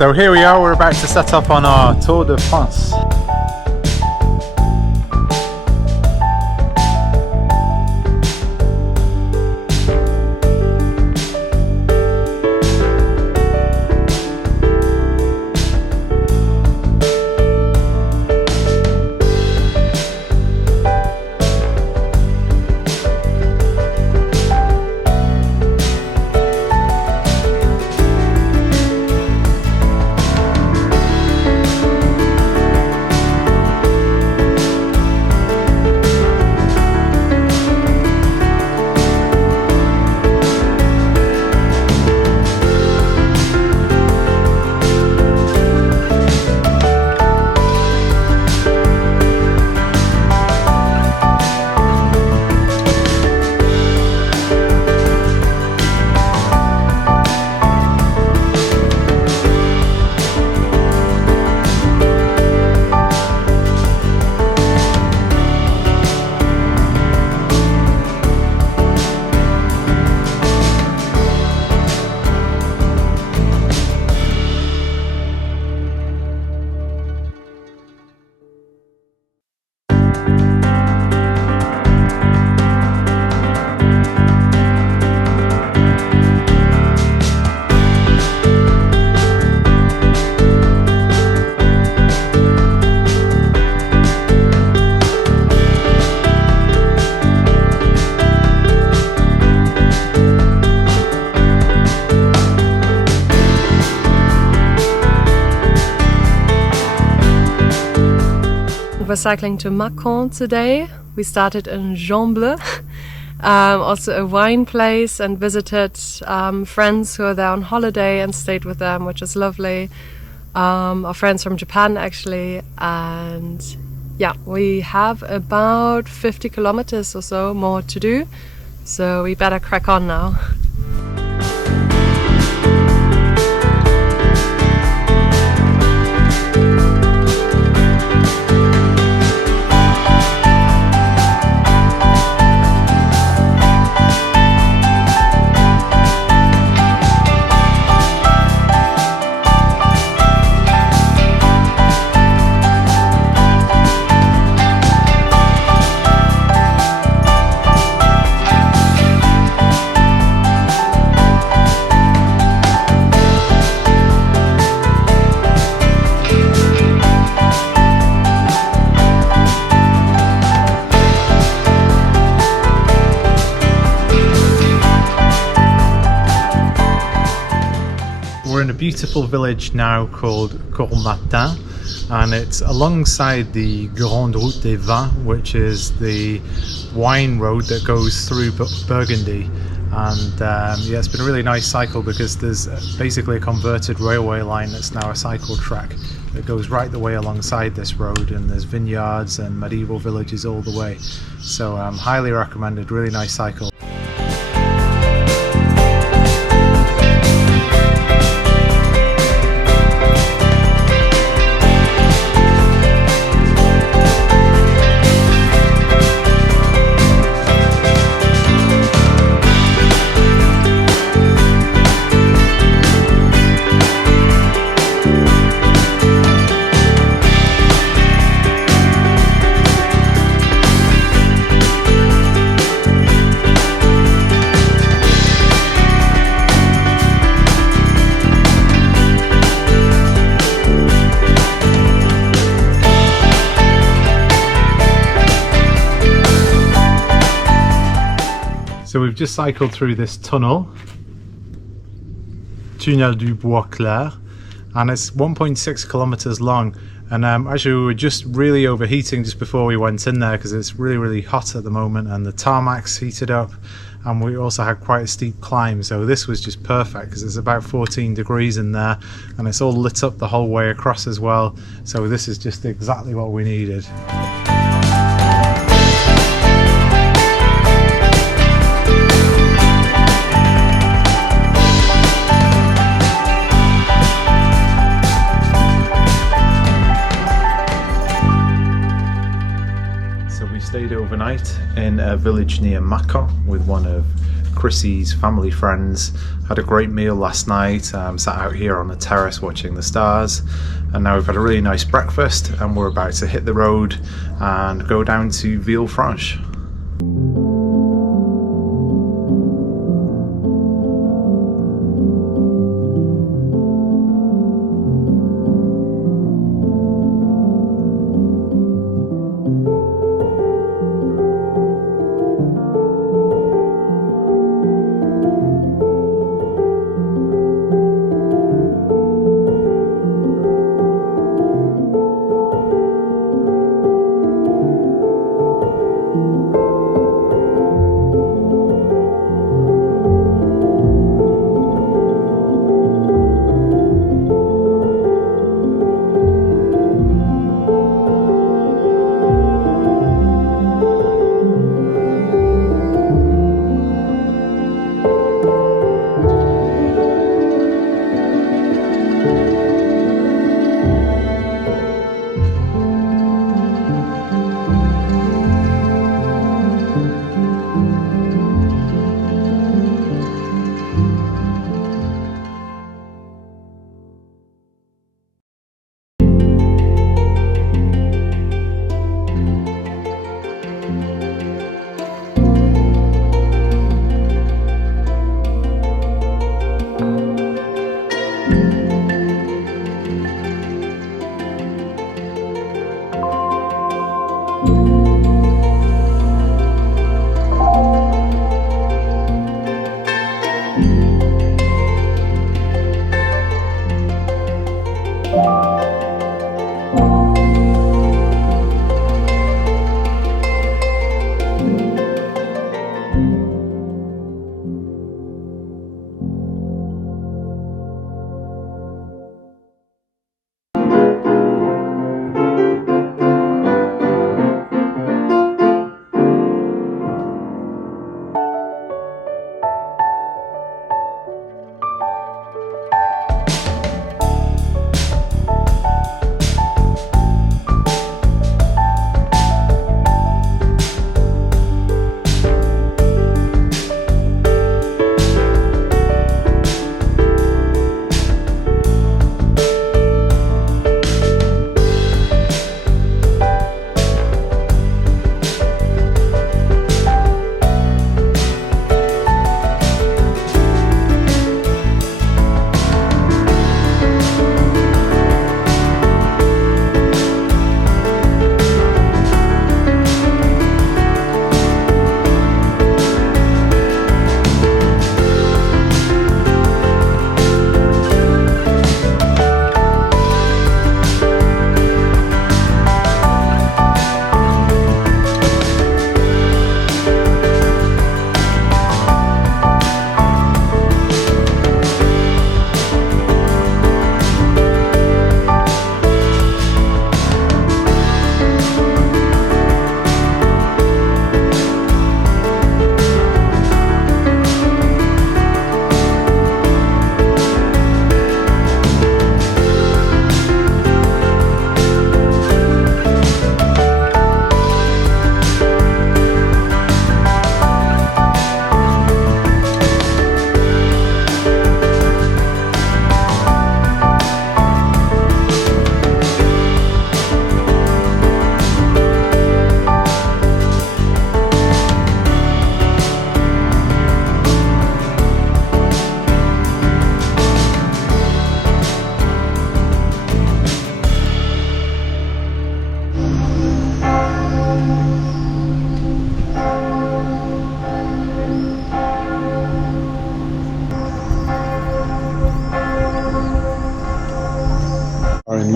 So here we are, we're about to set off on our Tour de France. We're cycling to Mâcon today. We started in Jambles, also a wine place, and visited friends who are there on holiday and stayed with them, which is lovely. Our friends from Japan actually, and yeah, we have about 50 kilometers or so more to do, so we better crack on now. We're in a beautiful village now called Cormatin, and it's alongside the Grande Route des Vins, which is the wine road that goes through Burgundy. And yeah, it's been a really nice cycle because there's basically a converted railway line that's now a cycle track that goes right the way alongside this road, and there's vineyards and medieval villages all the way. So highly recommended, really nice cycle. So we've just cycled through this tunnel, Tunnel du Bois Clair, and it's 1.6 kilometers long. And actually we were just really overheating just before we went in there because it's really hot at the moment, and the tarmac's heated up, and we also had quite a steep climb. So this was just perfect because it's about 14 degrees in there, and it's all lit up the whole way across as well. So this is just exactly what we needed. Stayed overnight in a village near Mâcon with one of Chrissy's family friends. Had a great meal last night, sat out here on the terrace watching the stars, and now we've had a really nice breakfast and we're about to hit the road and go down to Villefranche.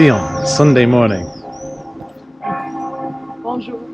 Lyon, Sunday morning. Bonjour.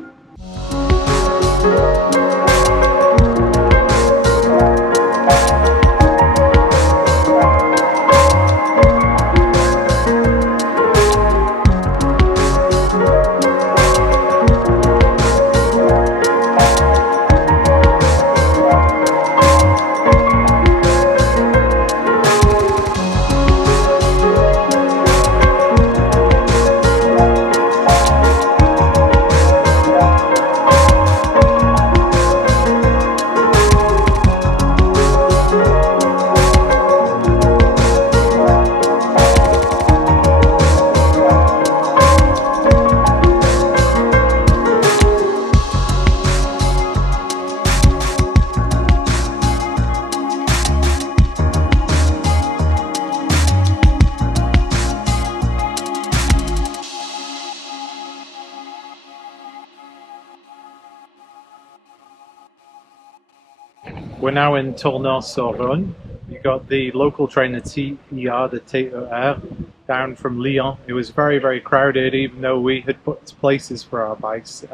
we're now in Tournon-sur-Rhône. We got the local train, the TER, the TER, down from Lyon. It was very, very crowded, even though we had booked places for our bikes.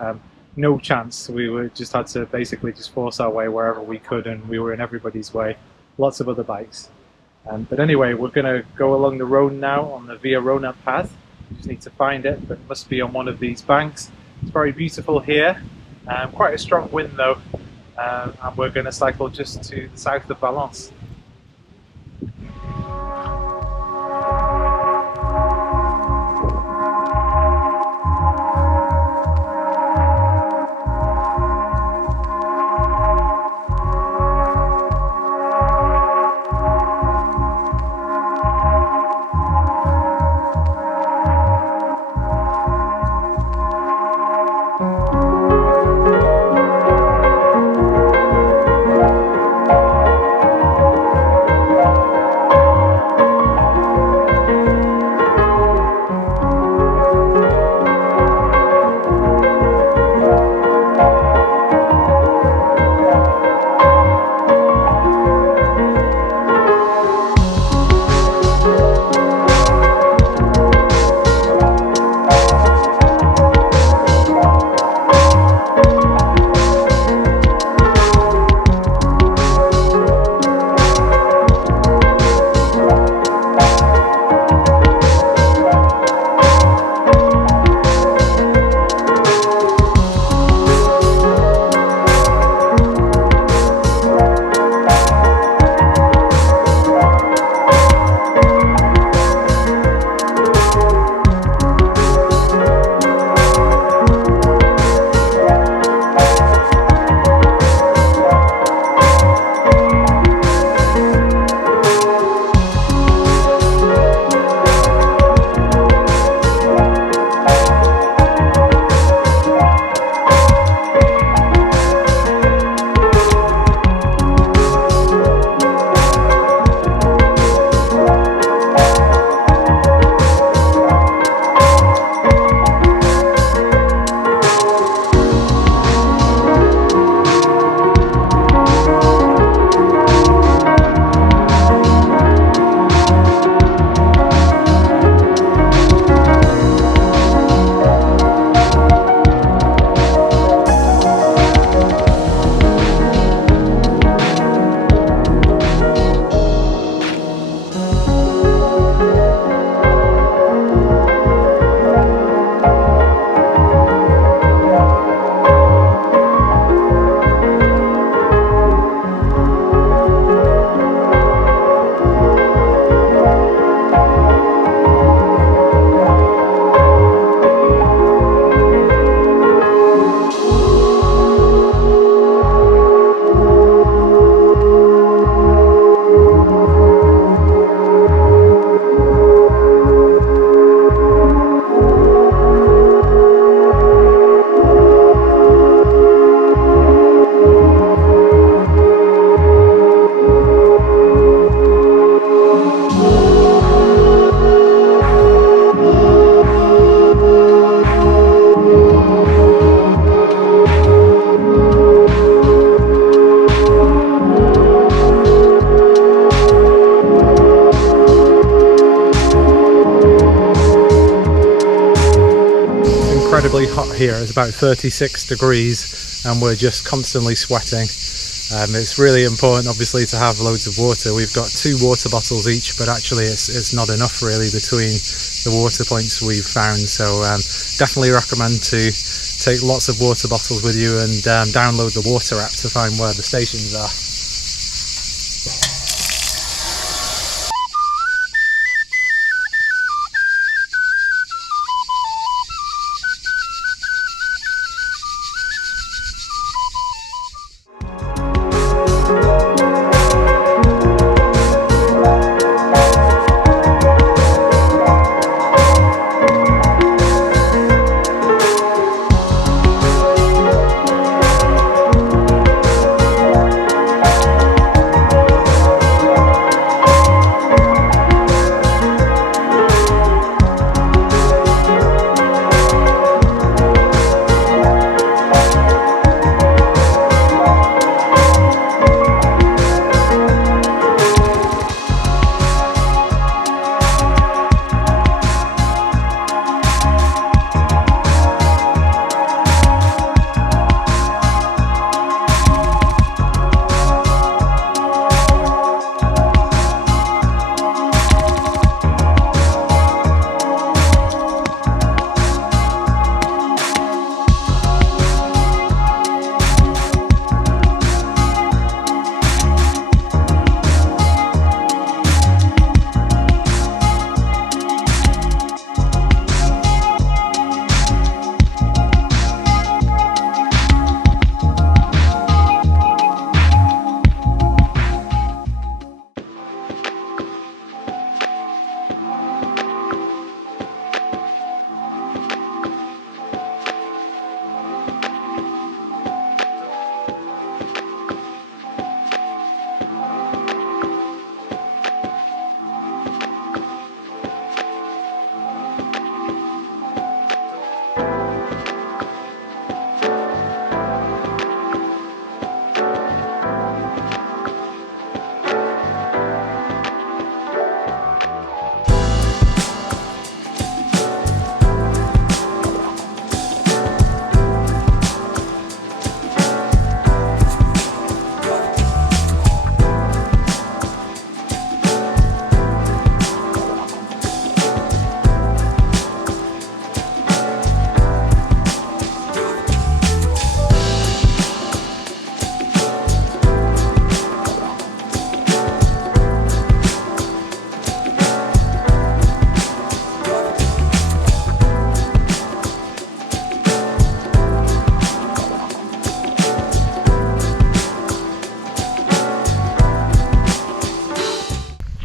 No chance. We were just had to basically just force our way wherever we could, and we were in everybody's way. Lots of other bikes. But anyway, we're going to go along the Rhône now on the ViaRhôna path. We just need to find it, but it must be on one of these banks. It's very beautiful here. Quite a strong wind though. And we're going to cycle just to the south of Valence. incredibly hot here. It's about 36 degrees and we're just constantly sweating. It's really important obviously to have loads of water. We've got 2 water bottles each, but actually it's not enough really between the water points we've found, so definitely recommend to take lots of water bottles with you and download the water app to find where the stations are.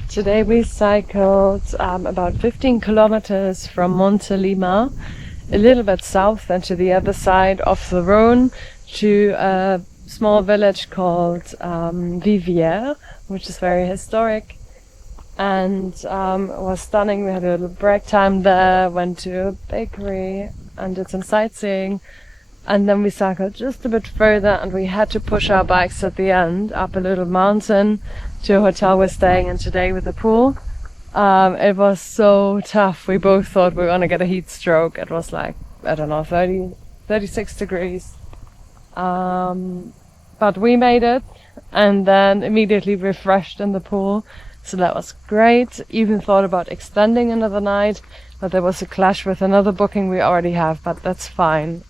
Today we cycled about 15 kilometers from Montélimar, a little bit south and to the other side of the Rhône, to a small village called Viviers, which is very historic. And it was stunning. We had a little break time there, went to a bakery and did some sightseeing. And then we cycled just a bit further and we had to push our bikes at the end up a little mountain to a hotel we're staying in today with a pool. It was so tough. We both thought we were going to get a heat stroke. It was like, I don't know, 36 degrees. But we made it and then immediately refreshed in the pool. So that was great. Even thought about extending another night, but there was a clash with another booking we already have, but that's fine.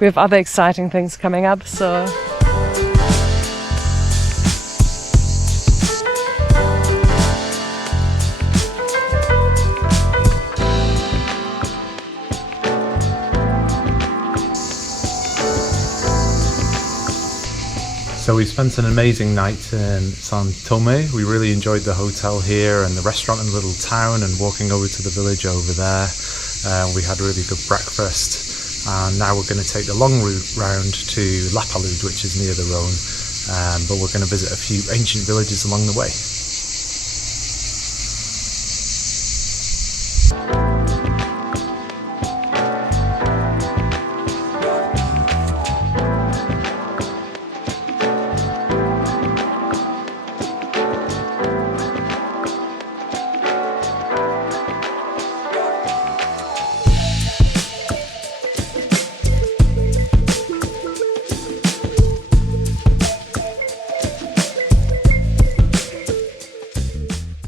We have other exciting things coming up, so... So we spent an amazing night in Thomé. We really enjoyed the hotel here and the restaurant in the little town, and walking over to the village over there. We had a really good breakfast, and now we're going to take the long route round to Lapalud, which is near the Rhône, but we're going to visit a few ancient villages along the way.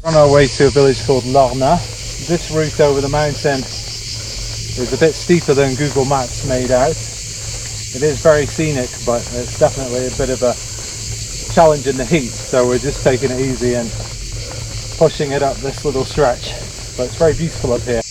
On our way to a village called Larnas. This route over the mountain is a bit steeper than Google Maps made out. It is very scenic, but it's definitely a bit of a challenge in the heat, so we're just taking it easy and pushing it up this little stretch. But it's very beautiful up here.